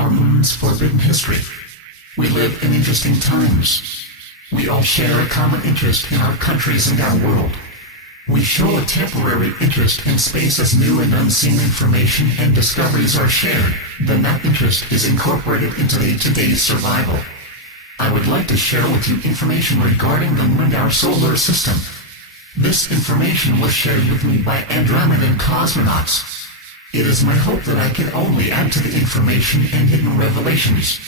our moon's forbidden history. We live in interesting times. We all share a common interest in our countries and our world. We show a temporary interest in space as new and unseen information and discoveries are shared, then that interest is incorporated into today's survival. I would like to share with you information regarding the moon and our solar system. This information was shared with me by Andromedan Cosmonauts. It is my hope that I can only add to the information and hidden revelations.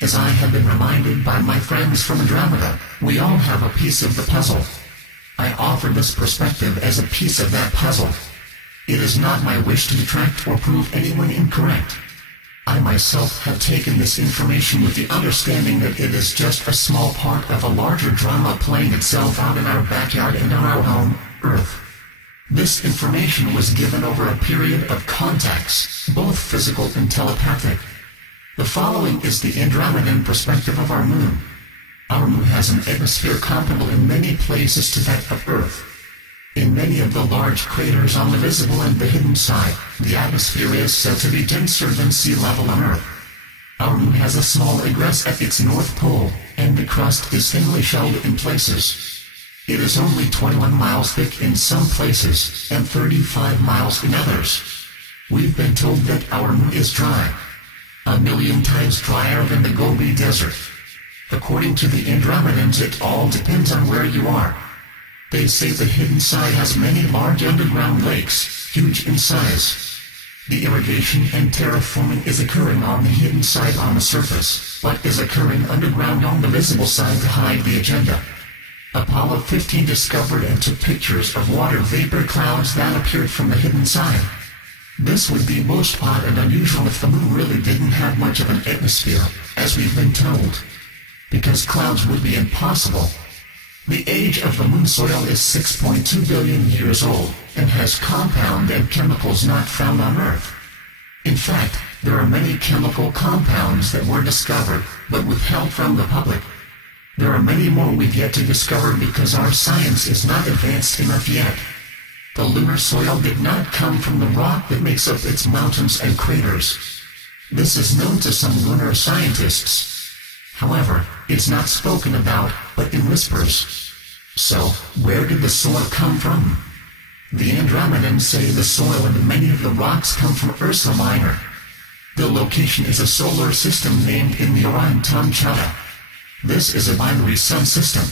As I have been reminded by my friends from Andromeda, we all have a piece of the puzzle. I offer this perspective as a piece of that puzzle. It is not my wish to detract or prove anyone incorrect. I myself have taken this information with the understanding that it is just a small part of a larger drama playing itself out in our backyard and on our home, Earth. This information was given over a period of contacts, both physical and telepathic. The following is the Andromedan perspective of our moon. Our moon has an atmosphere comparable in many places to that of Earth. In many of the large craters on the visible and the hidden side, the atmosphere is said to be denser than sea level on Earth. Our moon has a small egress at its north pole, and the crust is thinly shelled in places. It is only 21 miles thick in some places, and 35 miles in others. We've been told that our moon is dry. 1,000,000 times drier than the Gobi Desert. According to the Andromedans, it all depends on where you are. They say the hidden side has many large underground lakes, huge in size. The irrigation and terraforming is occurring on the hidden side on the surface, but is occurring underground on the visible side to hide the agenda. Apollo 15 discovered and took pictures of water vapor clouds that appeared from the hidden side. This would be most odd and unusual if the moon really didn't have much of an atmosphere, as we've been told, because clouds would be impossible. The age of the moon soil is 6.2 billion years old, and has compound and chemicals not found on Earth. In fact, there are many chemical compounds that were discovered, but withheld from the public. There are many more we've yet to discover because our science is not advanced enough yet. The lunar soil did not come from the rock that makes up its mountains and craters. This is known to some lunar scientists. However, it's not spoken about, but in whispers. So, where did the soil come from? The Andromedans say the soil and many of the rocks come from Ursa Minor. The location is a solar system named in the Orion Chowta. This is a binary sun system.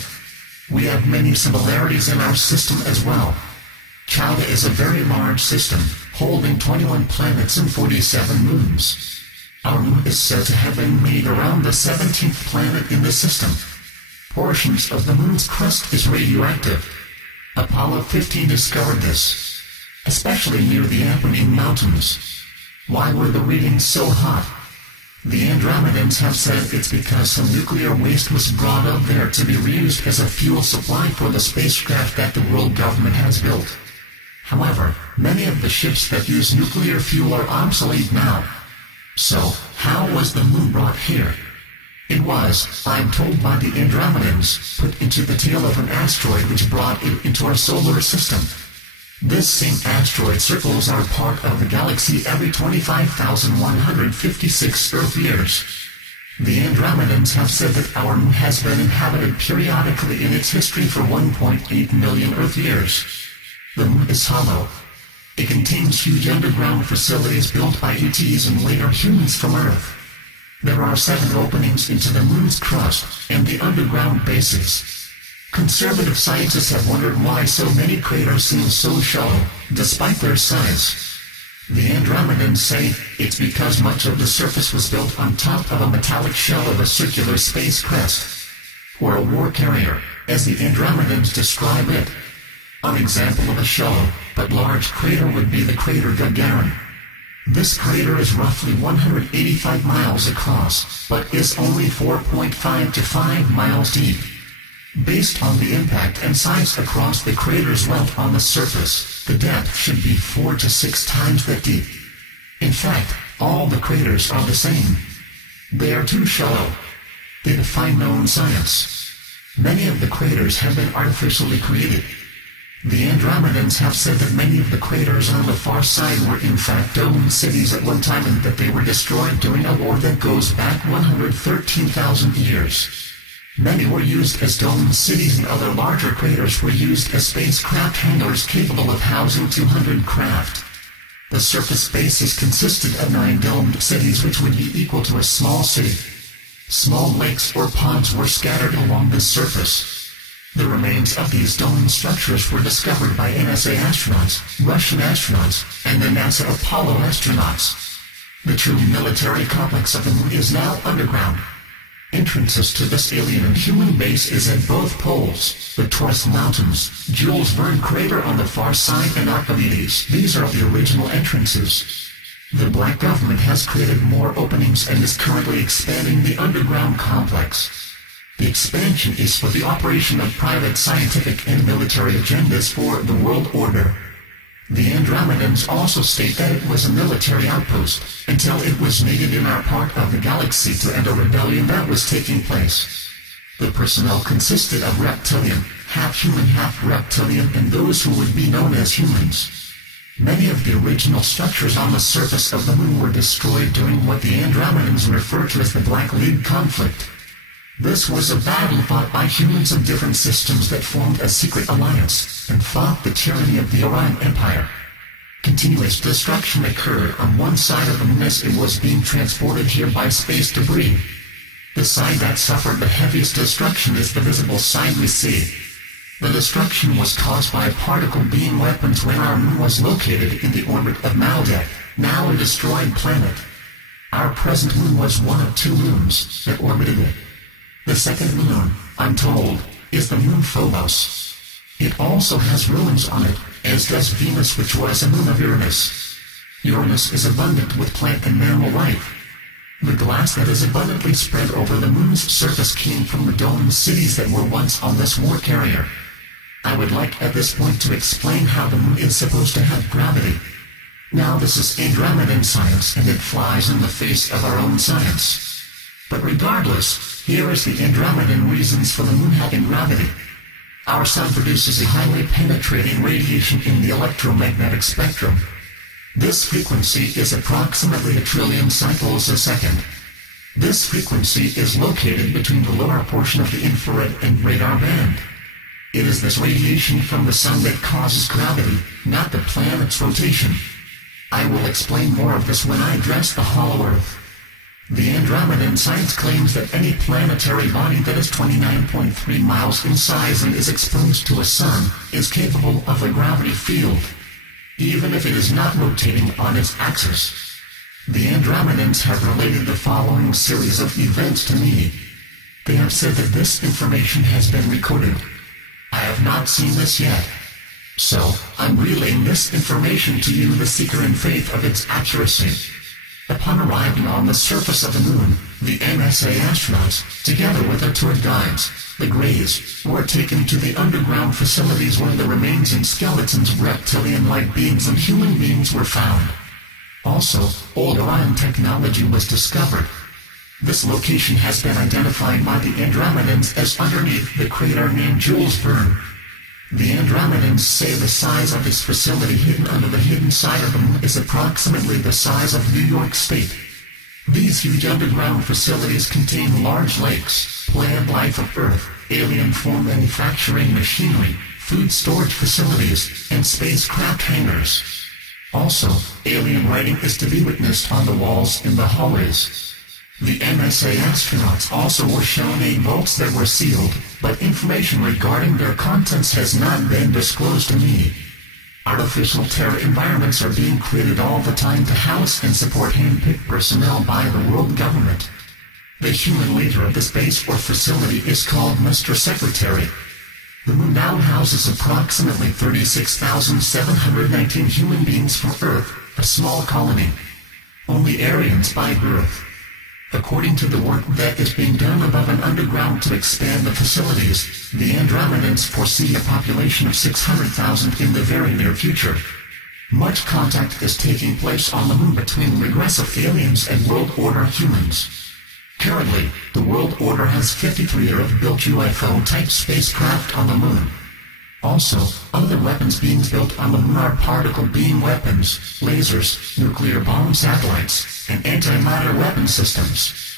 We have many similarities in our system as well. Chowta is a very large system, holding 21 planets and 47 moons. Our moon is said to have been made around the 17th planet in the system. Portions of the moon's crust is radioactive. Apollo 15 discovered this, especially near the Apennine mountains. Why were the readings so hot? The Andromedans have said it's because some nuclear waste was brought up there to be reused as a fuel supply for the spacecraft that the world government has built. However, many of the ships that use nuclear fuel are obsolete now. So, how was the moon brought here? It was, I'm told by the Andromedans, put into the tail of an asteroid which brought it into our solar system. This same asteroid circles our part of the galaxy every 25,156 Earth years. The Andromedans have said that our moon has been inhabited periodically in its history for 1.8 million Earth years. The moon is hollow. It contains huge underground facilities built by ETs and later humans from Earth. There are 7 openings into the moon's crust and the underground bases. Conservative scientists have wondered why so many craters seem so shallow, despite their size. The Andromedans say it's because much of the surface was built on top of a metallic shell of a circular space crest, or a war carrier, as the Andromedans describe it. An example of a shallow but large crater would be the crater Gagarin. This crater is roughly 185 miles across, but is only 4.5 to 5 miles deep. Based on the impact and size across the crater's length on the surface, the depth should be 4 to 6 times that deep. In fact, all the craters are the same. They are too shallow. They defy known science. Many of the craters have been artificially created. The Andromedans have said that many of the craters on the far side were in fact dome cities at one time and that they were destroyed during a war that goes back 113,000 years. Many were used as dome cities and other larger craters were used as spacecraft hangars capable of housing 200 craft. The surface bases consisted of 9 domed cities which would be equal to a small city. Small lakes or ponds were scattered along the surface. The remains of these dome structures were discovered by NSA astronauts, Russian astronauts, and the NASA Apollo astronauts. The true military complex of the moon is now underground. Entrances to this alien and human base is at both poles, the Taurus Mountains, Jules Verne crater on the far side, and Archimedes. These are the original entrances. The black government has created more openings and is currently expanding the underground complex. The expansion is for the operation of private scientific and military agendas for the world order. The Andromedans also state that it was a military outpost, until it was needed in our part of the galaxy to end a rebellion that was taking place. The personnel consisted of reptilian, half-human, half-reptilian, and those who would be known as humans. Many of the original structures on the surface of the moon were destroyed during what the Andromedans refer to as the Black League conflict. This was a battle fought by humans of different systems that formed a secret alliance and fought the tyranny of the Orion Empire. Continuous destruction occurred on one side of the moon as it was being transported here by space debris. The side that suffered the heaviest destruction is the visible side we see. The destruction was caused by particle beam weapons when our moon was located in the orbit of Maldek, now a destroyed planet. Our present moon was one of 2 moons that orbited it. The second moon, I'm told, is the moon Phobos. It also has ruins on it, as does Venus, which was a moon of Uranus. Uranus is abundant with plant and mammal life. The glass that is abundantly spread over the moon's surface came from the dome cities that were once on this war carrier. I would like at this point to explain how the moon is supposed to have gravity. Now this is Andromedan science and it flies in the face of our own science. But regardless, here is the Andromedan reasons for the moon having gravity. Our sun produces a highly penetrating radiation in the electromagnetic spectrum. This frequency is approximately 1 trillion cycles a second. This frequency is located between the lower portion of the infrared and radar band. It is this radiation from the sun that causes gravity, not the planet's rotation. I will explain more of this when I address the hollow Earth. The Andromedan science claims that any planetary body that is 29.3 miles in size and is exposed to a sun is capable of a gravity field, even if it is not rotating on its axis. The Andromedans have related the following series of events to me. They have said that this information has been recorded. I have not seen this yet. So, I'm relaying this information to you, the seeker in faith of its accuracy. Upon arriving on the surface of the moon, the NSA astronauts, together with their tour guides, the Greys, were taken to the underground facilities where the remains and skeletons of reptilian-like beings and human beings were found. Also, old Orion technology was discovered. This location has been identified by the Andromedans as underneath the crater named Jules Verne. The Andromedans say the size of this facility hidden under the hidden side of the moon is approximately the size of New York State. These huge underground facilities contain large lakes, plant life of Earth, alien form manufacturing machinery, food storage facilities, and spacecraft hangars. Also, alien writing is to be witnessed on the walls in the hallways. The NSA astronauts also were shown 8 vaults that were sealed, but information regarding their contents has not been disclosed to me. Artificial terra environments are being created all the time to house and support hand-picked personnel by the world government. The human leader of this base or facility is called Mr. Secretary. The moon now houses approximately 36,719 human beings from Earth, a small colony. Only Aryans by birth. According to the work that is being done above and underground to expand the facilities, the Andromedans foresee a population of 600,000 in the very near future. Much contact is taking place on the moon between regressive aliens and World Order humans. Currently, the World Order has 53 Earth-built UFO-type spacecraft on the moon. Also, other weapons being built on the lunar particle beam weapons, lasers, nuclear bomb satellites, and anti-matter weapon systems.